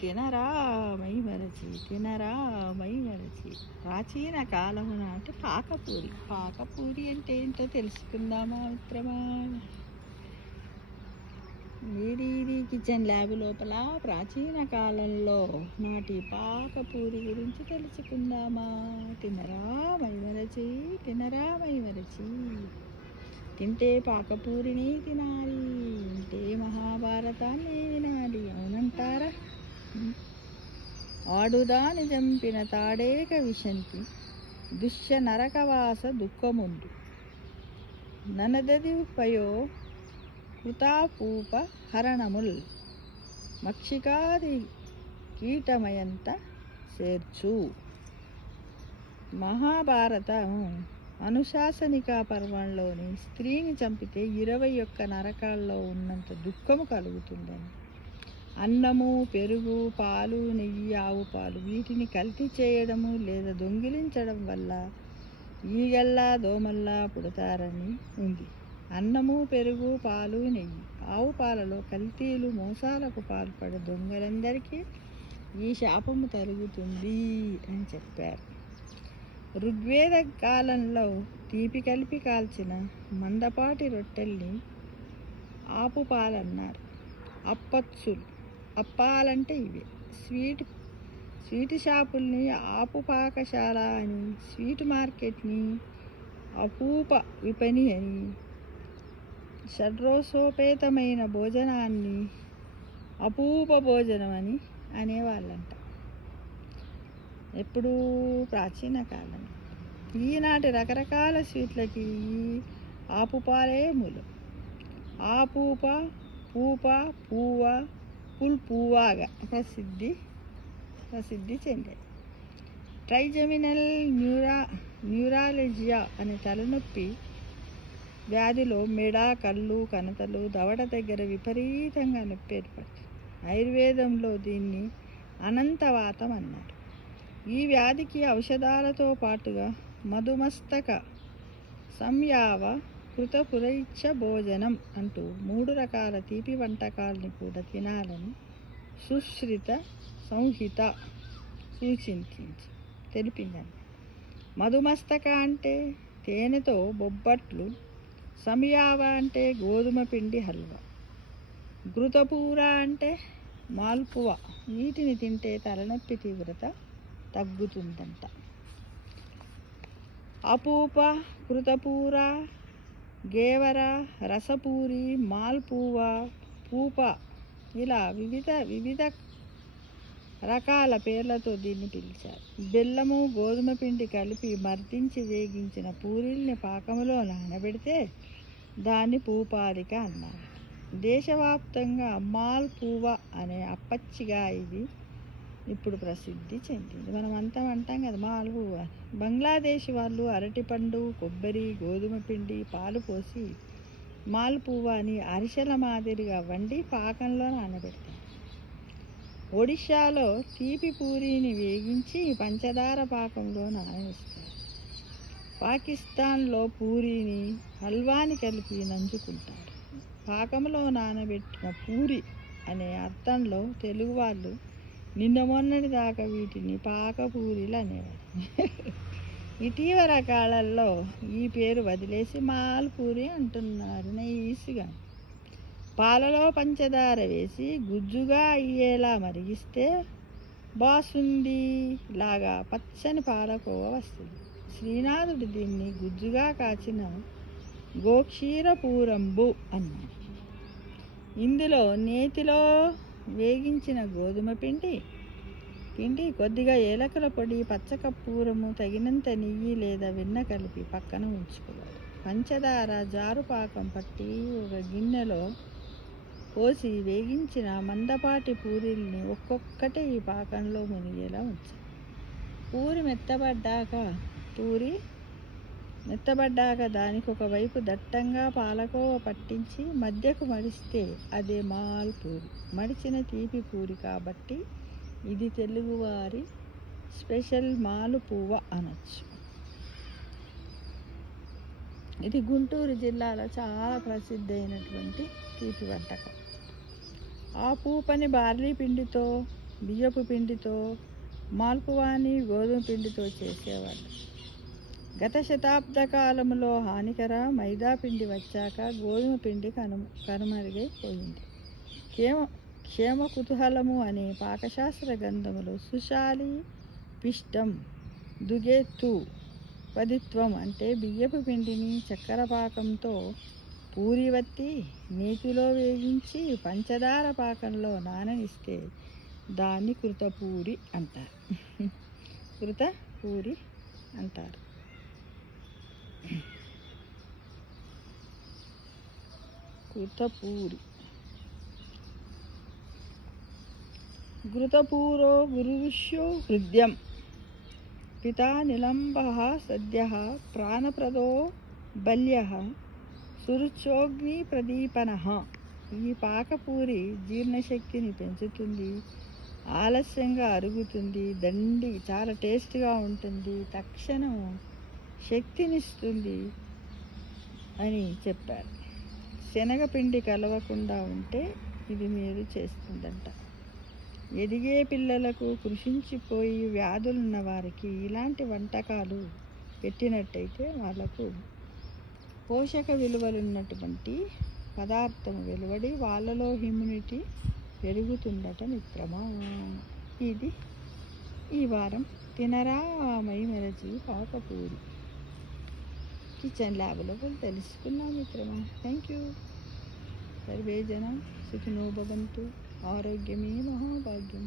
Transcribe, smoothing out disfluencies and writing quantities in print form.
తినరా మైమరచి తినరా మైమరచి. ప్రాచీన కాలము నాటి పాకపూరి. పాకపూరి అంటే ఏంటో తెలుసుకుందామా మిత్రమా? వేడిది కిచెన్ ల్యాబ్ లోపల ప్రాచీన కాలంలో నాటి పాకపూరి గురించి తెలుసుకుందామా? తినరా మైమరచి తినరా మైమరచి. తింటే పాకపూరిని తినాలి, తింటే మహాభారతాన్ని వినాలి, అవునంటారా? ఆడుదాని చంపిన తాడేక విశంతి, దుష్య నరకవాస దుఃఖముందు, ననదది పయో కృతాపూప హరణముల్, మక్షికాది కీటమయంత చేర్చు. మహాభారతం అనుశాసనిక పర్వంలోని స్త్రీని చంపితే 21 నరకాల్లో ఉన్నంత దుఃఖము కలుగుతుందని, అన్నము, పెరుగు, పాలు, నెయ్యి, ఆవు పాలు వీటిని కల్తీ చేయడము లేదా దొంగిలించడం వల్ల ఈగల్లా దోమల్లా పుడతారని ఉంది. అన్నము, పెరుగు, పాలు, నెయ్యి, ఆవు పాలలో కల్తీలు, మోసాలకు పాల్పడే దొంగలందరికీ ఈ శాపము తరుగుతుంది అని చెప్పారు. ఋగ్వేద కాలంలో తీపి కలిపి కాల్చిన మందపాటి రొట్టెల్ని ఆపుపాలన్నారు. అప్పచ్చులు, అప్పాలంటే ఇవే. స్వీట్ షాపుల్ని ఆపు పాకశాల అని, స్వీట్ మార్కెట్ని అపూప విపణి అని, షడ్రసోపేతమైన భోజనాన్ని అపూప భోజనం అని అనేవాళ్ళంట. ఎప్పుడు? ప్రాచీన కాలం. ఈనాటి రకరకాల స్వీట్లకి ఆపుపాలే మూలం. ఆపూప, పూప, పూవ, పువ్వాగా ప్రసిద్ధి చెందాయి. ట్రైజెమినల్ న్యూరాలజియా అనే తలనొప్పి వ్యాధిలో మెడ, కళ్ళు, కణతలు, దవడ దగ్గర విపరీతంగా నొప్పి ఏర్పడుతుంది. ఆయుర్వేదంలో దీన్ని అనంతవాతం అన్నారు. ఈ వ్యాధికి ఔషధాలతో పాటుగా మధుమస్తక సంయావ కృతపురైచ్ఛ భోజనం అంటూ 3 రకాల తీపి వంటకాలని కూడా తినాలని సుశ్రిత సంహిత తెలిపిందని. మధుమస్తక అంటే తేనెతో బొబ్బట్లు, సంయావ అంటే గోధుమ పిండి హల్వా, ఘృతపూర అంటే మాల్పువ. వీటిని తింటే తలనొప్పి తీవ్రత తగ్గుతుందంట. అపూప, కృతపూర, గేవర, రసపూరి, మాల్పువ, పూప ఇలా వివిధ రకాల పేర్లతో దీన్ని పిలిచారు. బెల్లము, గోధుమ పిండి కలిపి మర్దించి వేగించిన పూరీల్ని పాకములో నానబెడితే దాన్ని పూపాలిక అన్నారు. దేశవ్యాప్తంగా మాల్పువ అనే అప్పచ్చిగా ఇది ఇప్పుడు ప్రసిద్ధి చెందింది. మనం అంతా అంటాం కదా మాల్పువ. బంగ్లాదేశ్ వాళ్ళు అరటిపండు, కొబ్బరి, గోధుమ పిండి, పాలు పోసి మాల్పువ అని అరిసెల మాదిరిగా వండి పాకంలో నానబెడతారు. ఒడిశాలో తీపి పూరీని వేగించి పంచదార పాకంలో నానబెడతారు. పాకిస్తాన్లో పూరీని హల్వాని కలిపి నంచుకుంటారు. పాకంలో నానబెట్టిన పూరి అనే అర్థంలో తెలుగు వాళ్ళు నిన్న మొన్నటి దాకా వీటిని పాకపూరీలు అనేవారు. ఇటీవల కాలంలో ఈ పేరు వదిలేసి మాల్పూరి అంటున్నారు. నైస్గా పాలలో పంచదార వేసి గుజ్జుగా అయ్యేలా మరిగిస్తే బాసుంది లాగా పచ్చని పాలకోవ వస్తుంది. శ్రీనాథుడు దీన్ని గుజ్జుగా కాచిన గోక్షీర పూరంబు అన్నాడు. ఇందులో నేతిలో వేగించిన గోధుమ పిండి, కొద్దిగా ఏలకల పొడి, పచ్చకర్పూరము, తగినంత నెయ్యి లేదా వెన్న కలిపి పక్కన ఉంచుకోవాలి. పంచదార జారుపాకం పట్టి ఒక గిన్నెలో పోసి వేగించిన మందపాటి పూరీల్ని ఒక్కొక్కటి ఈ పాకంలో మునిగేలా ఉంచాలి. పూరి మెత్తబడ్డాక దానికి ఒకవైపు దట్టంగా పాలకోవ పట్టించి మధ్యకు మడిస్తే అదే మాల్పూరి. మడిచిన తీపి పూరి కాబట్టి ఇది తెలుగువారి స్పెషల్ మాలుపువ్వ అనొచ్చు. ఇది గుంటూరు జిల్లాలో చాలా ప్రసిద్ధి అయినటువంటి తీపి వంటకం. ఆ పూపని బార్లీ పిండితో బియ్యపు పిండితో, మాల్పువాని గోధుమ పిండితో చేసేవాళ్ళు. గత శతాబ్ద కాలంలో హానికర మైదా పిండి వచ్చాక గోధుమ పిండి కనుమరుగైపోయింది. క్షేమ కుతూహలము అనే పాకశాస్త్ర గ్రంథములో సుశాలి పిష్టం దుగేత్తు పదిత్వం అంటే బియ్యపు పిండిని చక్కెర పాకంతో పూరివత్తి నేతిలో వేగించి పంచదార పాకంలో నాననిస్తే దాన్ని కృతపూరి అంటారు. కృతపూరి అంటారు. కృతపూరి. ఘృతపూరో గురువిష్యో హృద్యం పితా నిలంబః సద్యః ప్రాణప్రదో బల్యః సురుచోగ్ని ప్రదీపనః. ఈ పాకపూరి జీర్ణశక్తిని పెంచుతుంది, ఆలస్యంగా అరుగుతుంది, చాలా టేస్ట్గా ఉంటుంది, తక్షణం శక్తినిస్తుంది అని చెప్పారు. శనగపిండి కలవకుండా ఉంటే ఇది మేలు చేస్తుందంట. ఎదిగే పిల్లలకు, కృషించిపోయి వ్యాధులున్న వారికి ఇలాంటి వంటకాలు పెట్టినట్టయితే వాళ్ళకు పోషక విలువలున్నటువంటి పదార్థం వెలువడి వాళ్ళలో ఇమ్యూనిటీ పెరుగుతుందట మిత్రమా. ఇది ఈ వారం తినరా మైమరచి పాకపూరి కిచెన్ ల్యాబ్లో తెలుసుకున్నాం మిత్రమా. Thank you. సర్వే జన సుఖినో భవంతు. ఆరోగ్యమే మహాభాగ్యం.